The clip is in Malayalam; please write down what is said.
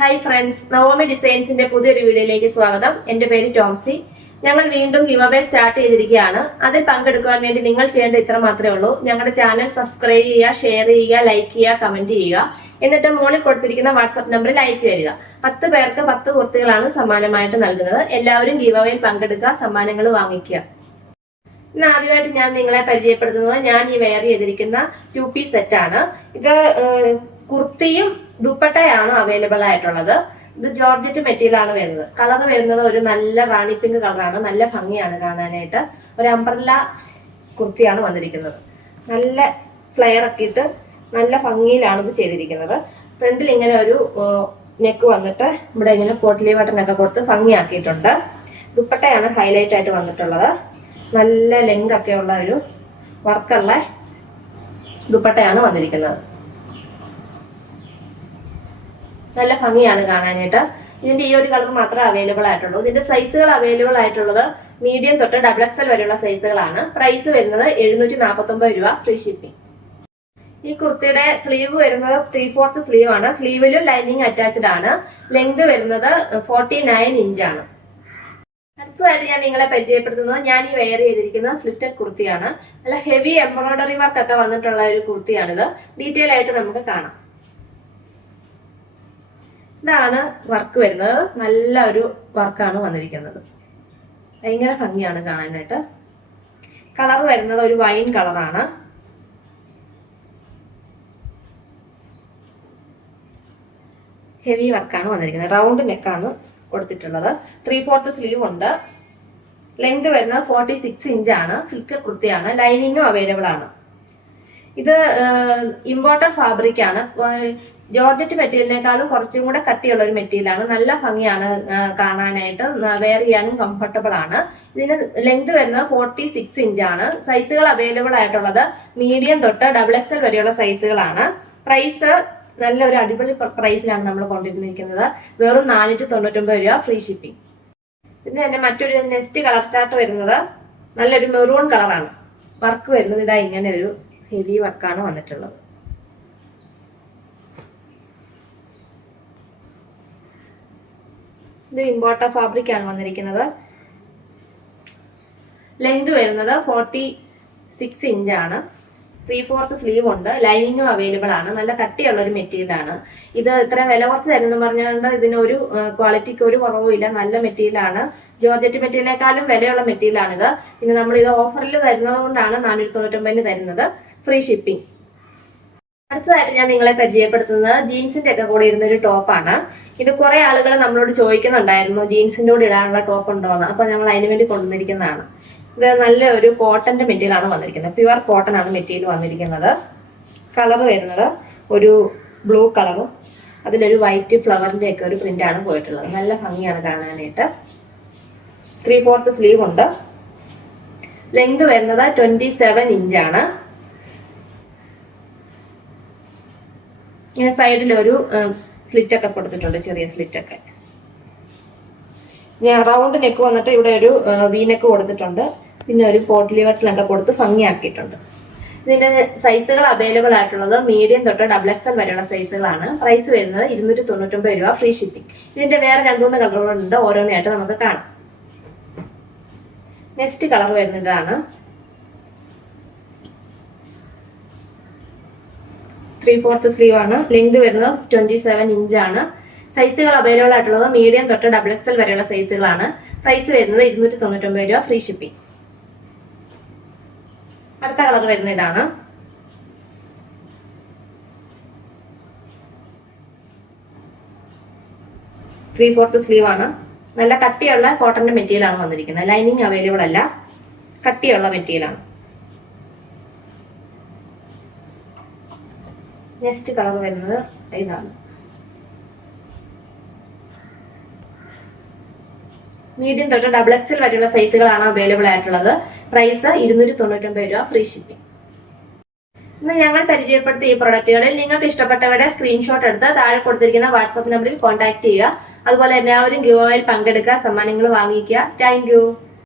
ഹായ് ഫ്രണ്ട്സ് നവോമി ഡിസൈൻസിന്റെ പുതിയൊരു വീഡിയോയിലേക്ക് സ്വാഗതം. എന്റെ പേര് ടോംസി. ഞങ്ങൾ വീണ്ടും ഗിവ് സ്റ്റാർട്ട് ചെയ്തിരിക്കുകയാണ്. അതിൽ പങ്കെടുക്കാൻ വേണ്ടി നിങ്ങൾ ചെയ്യേണ്ട ഇത്ര മാത്രമേ ഉള്ളൂ. ഞങ്ങളുടെ ചാനൽ സബ്സ്ക്രൈബ് ചെയ്യുക ഷെയർ ചെയ്യുക ലൈക്ക് ചെയ്യുക കമന്റ് ചെയ്യുക. എന്നിട്ട് മുകളിൽ കൊടുത്തിരിക്കുന്ന വാട്സ്ആപ്പ് നമ്പറിൽ അയച്ചു തരിക. പത്ത് പേർക്ക് പത്ത് കുർത്തികളാണ് സമ്മാനമായിട്ട് നൽകുന്നത്. എല്ലാവരും ഗിവ് പങ്കെടുക്കുക സമ്മാനങ്ങൾ വാങ്ങിക്കുക. ഇന്ന് ആദ്യമായിട്ട് ഞാൻ നിങ്ങളെ പരിചയപ്പെടുത്തുന്നത് ഞാൻ ഈ വെയർ ചെയ്തിരിക്കുന്ന ടു പീസ് സെറ്റാണ് ഇത് കുർത്തിയും ദുപ്പട്ടയാണ് അവൈലബിൾ ആയിട്ടുള്ളത്? ഇത് ജോർജറ്റ് മെറ്റീരിയൽ ആണ് വരുന്നത്. കളർ വരുന്നത് ഒരു നല്ല റാണി പിങ്ക് കളറാണ് നല്ല ഭംഗിയാണ് കാണാനായിട്ട്. ഒരു അംബ്രല്ല കുർത്തിയാണ് വന്നിരിക്കുന്നത്. നല്ല ഫ്ലെയർ ഒക്കെ ഇട്ട് നല്ല ഭംഗിയിലാണ് ഇത് ചെയ്തിരിക്കുന്നത്. ഫ്രണ്ടിൽ ഇങ്ങനെ ഒരു നെക്ക് വന്നിട്ട് ഇവിടെ ഇങ്ങനെ പോട്ടിലി ബട്ടനൊക്കെ കൊടുത്ത് ഭംഗിയാക്കിയിട്ടുണ്ട്. ദുപ്പട്ടയാണ് ഹൈലൈറ്റ് ആയിട്ട് വന്നിട്ടുള്ളത്. നല്ല ലെങ്ത് ഒക്കെ ഉള്ള ഒരു വർക്കുള്ള ദുപ്പട്ടയാണ് വന്നിരിക്കുന്നത്. നല്ല ഭംഗിയാണ് കാണാനായിട്ട്. ഇതിന്റെ ഈ ഒരു കളർ മാത്രമേ അവൈലബിൾ ആയിട്ടുള്ളൂ. ഇതിന്റെ സൈസുകൾ അവൈലബിൾ ആയിട്ടുള്ളത് മീഡിയം തൊട്ട് ഡബിൾ എക്സൽ വരെയുള്ള സൈസുകളാണ് പ്രൈസ് വരുന്നത് എഴുന്നൂറ്റി നാൽപ്പത്തി രൂപ ഫ്രീ ഷിപ്പിംഗ് ഈ കുർത്തിയുടെ സ്ലീവ് വരുന്നത് ത്രീ ഫോർത്ത് സ്ലീവ് ആണ്. സ്ലീവിലും ലൈനിങ് അറ്റാച്ച്ഡ് ആണ്. ലെങ്ത് വരുന്നത് ഫോർട്ടി നയൻ ഇഞ്ചാണ് അടുത്തതായിട്ട് ഞാൻ നിങ്ങളെ പരിചയപ്പെടുത്തുന്നത് ഞാൻ ഈ വെയർ ചെയ്തിരിക്കുന്ന സ്ലിറ്റഡ് കുർത്തിയാണ്. നല്ല ഹെവി എംബ്രോയിഡറി വർക്ക് ഒക്കെ വന്നിട്ടുള്ള ഒരു കുർത്തിയാണിത്. ഡീറ്റെയിൽ ആയിട്ട് നമുക്ക് കാണാം. ഇതാണ് വർക്ക് വരുന്നത്. നല്ല ഒരു വർക്കാണ് വന്നിരിക്കുന്നത്. ഭയങ്കര ഭംഗിയാണ് കാണാനായിട്ട്. കളർ വരുന്നത് ഒരു വൈൻ കളറാണ്. ഹെവി വർക്കാണ് വന്നിരിക്കുന്നത്. റൗണ്ട് നെക്കാണ് കൊടുത്തിട്ടുള്ളത്. ത്രീ ഫോർത്ത് സ്ലീവ് ഉണ്ട്. ലെങ്ത് വരുന്നത് ഫോർട്ടി സിക്സ് ഇഞ്ചാണ്. സിൽക്ക് കുർത്തിയാണ്. ലൈനിങ്ങും അവൈലബിൾ ആണ്. ഇത് ഇമ്പോർട്ടഡ് ഫാബ്രിക് ആണ്. ജോർജറ്റ് മെറ്റീരിയലിനേക്കാളും കുറച്ചും കൂടെ കട്ടിയുള്ള ഒരു മെറ്റീരിയലാണ് നല്ല ഭംഗിയാണ് കാണാനായിട്ട് വെയർ ചെയ്യാനും കംഫർട്ടബിൾ ആണ്. ഇതിന് ലെങ്ത് വരുന്നത് ഫോർട്ടി സിക്സ് ആണ്. സൈസുകൾ അവൈലബിൾ ആയിട്ടുള്ളത് മീഡിയം തൊട്ട് ഡബിൾ എക്സൽ വരെയുള്ള സൈസുകളാണ് പ്രൈസ് നല്ല ഒരു അടിപൊളി പ്രൈസിലാണ് നമ്മൾ കൊണ്ടിരുന്നിരിക്കുന്നത് വെറും നാനൂറ്റി തൊണ്ണൂറ്റൊമ്പത് രൂപ ഫ്രീ ഷിപ്പിംഗ് പിന്നെ തന്നെ മറ്റൊരു നെക്സ്റ്റ് കളർ ചാർട്ട് വരുന്നത്. നല്ലൊരു മെറൂൺ കളറാണ് വർക്ക് വരുന്നത്. ഇതാ ഇങ്ങനെ ഒരു ഹെവി വർക്കാണ് വന്നിട്ടുള്ളത്. ഇത് ഇമ്പോർട്ട ഫാബ്രിക് ആണ് വന്നിരിക്കുന്നത്. ലെങ്ത് വരുന്നത് ഫോർട്ടി സിക്സ് ഇഞ്ചാണ്. ത്രീ ഫോർത്ത് സ്ലീവ് ഉണ്ട്. ലൈനിങ്ങും അവൈലബിൾ ആണ്. നല്ല കട്ടിയുള്ള ഒരു മെറ്റീരിയൽ ആണ്. ഇത് ഇത്ര വില കുറച്ച് തരുന്നു പറഞ്ഞുകൊണ്ട് ഇതിനൊരു ക്വാളിറ്റിക്ക് ഒരു കുറവും ഇല്ല. നല്ല മെറ്റീരിയൽ ആണ്. ജോർജറ്റ് മെറ്റീരിയലിനേക്കാളും വിലയുള്ള മെറ്റീരിയൽ ആണിത് പിന്നെ നമ്മൾ ഇത് ഓഫറിൽ തരുന്നത് കൊണ്ടാണ് നാനൂറ്റി തൊണ്ണൂറ്റൊമ്പതിന് തരുന്നത്. Free shipping. അടുത്തതായിട്ട് ഞാൻ നിങ്ങളെ പരിചയപ്പെടുത്തുന്നത് ജീൻസിന്റെ ഒക്കെ കൂടെ ഇരുന്നൊരു ടോപ്പാണ്. ഇത് കുറെ ആളുകൾ നമ്മളോട് ചോദിക്കുന്നുണ്ടായിരുന്നു ജീൻസിന്റെ കൂടെ ഇടാനുള്ള ടോപ്പ് ഉണ്ടോ എന്ന് അപ്പൊ ഞങ്ങൾ അതിനു വേണ്ടി കൊണ്ടുവന്നിരിക്കുന്നതാണ്. ഇത് നല്ല ഒരു കോട്ടന്റെ മെറ്റീരിയൽ ആണ് വന്നിരിക്കുന്നത്. പ്യുവർ കോട്ടൺ ആണ് മെറ്റീരിയൽ വന്നിരിക്കുന്നത്. കളർ വരുന്നത് ഒരു ബ്ലൂ കളറും അതിലൊരു വൈറ്റ് ഫ്ലവറിന്റെ ഒക്കെ ഒരു പ്രിന്റ് ആണ് പോയിട്ടുള്ളത്. നല്ല ഭംഗിയാണ് കാണാനായിട്ട്. ത്രീ ഫോർത്ത് സ്ലീവ് ഉണ്ട്. ലെങ്ത് വരുന്നത് ട്വന്റി സെവൻ ഇഞ്ചാണ് ഇങ്ങനെ സൈഡിൽ ഒരു സ്ലിറ്റ് ഒക്കെ കൊടുത്തിട്ടുണ്ട് ചെറിയ സ്ലിറ്റ് ഒക്കെ. ഞാൻ റൗണ്ട് നെക്ക് വന്നിട്ട് ഇവിടെ ഒരു വി നെക്ക് കൊടുത്തിട്ടുണ്ട്. പിന്നെ ഒരു പോട്ടിലി വട്ടിലൊക്കെ കൊടുത്ത് ഭംഗിയാക്കിയിട്ടുണ്ട്. ഇതിന്റെ സൈസുകൾ അവൈലബിൾ ആയിട്ടുള്ളത് മീഡിയം തൊട്ട് ഡബിൾ എക്സ് എൽ വരെയുള്ള സൈസുകളാണ് പ്രൈസ് വരുന്നത് ഇരുന്നൂറ്റി തൊണ്ണൂറ്റൊമ്പത് രൂപ ഫ്രീ ഷിപ്പിംഗ് ഇതിന്റെ വേറെ രണ്ടു മൂന്ന് കളറുകളുണ്ട് ഓരോന്നായിട്ട് നമുക്ക് കാണാം. നെക്സ്റ്റ് കളർ വരുന്നതാണ് ത്രീ ഫോർത്ത് സ്ലീവ് ആണ്. ലെങ്ത് വരുന്നത് ട്വന്റി സെവൻ ഇഞ്ച് ആണ്. സൈസുകൾ അവൈലബിൾ ആയിട്ടുള്ളത് മീഡിയം തൊട്ട് ഡബിൾ എക്സ് എൽ വരെയുള്ള സൈസുകളാണ് പ്രൈസ് വരുന്നത് ഇരുന്നൂറ്റി തൊണ്ണൂറ്റൊമ്പത് രൂപ ഫ്രീ ഷിപ്പിംഗ് അടുത്ത കളർ വരുന്ന ഇതാണ്. ത്രീ ഫോർത്ത് സ്ലീവ് ആണ്. നല്ല കട്ടിയുള്ള കോട്ടന്റെ മെറ്റീരിയൽ ആണ് വന്നിരിക്കുന്നത്. ലൈനിങ് അവൈലബിൾ അല്ല. കട്ടിയുള്ള മെറ്റീരിയൽ നെക്സ്റ്റ് കളർ വരുന്നത് ഇതാണ്. മീഡിയം തൊട്ട് ഡബിൾ എക്സൽ വരെയുള്ള സൈസുകളാണ് അവൈലബിൾ ആയിട്ടുള്ളത്. പ്രൈസ് ഇരുന്നൂറ്റി തൊണ്ണൂറ്റൊമ്പത് രൂപ ഫ്രീ ഷിപ്പിംഗ് ഇന്ന് ഞങ്ങൾ പരിചയപ്പെടുത്തിയ ഈ പ്രൊഡക്റ്റുകളിൽ നിങ്ങൾക്ക് ഇഷ്ടപ്പെട്ടവരുടെ സ്ക്രീൻഷോട്ട് എടുത്ത് താഴെ കൊടുത്തിരിക്കുന്ന വാട്സാപ്പ് നമ്പറിൽ കോൺടാക്ട് ചെയ്യുക. അതുപോലെ എല്ലാവരും ഗിവ് പങ്കെടുക്കുക സമ്മാനങ്ങൾ വാങ്ങിക്കുക. താങ്ക്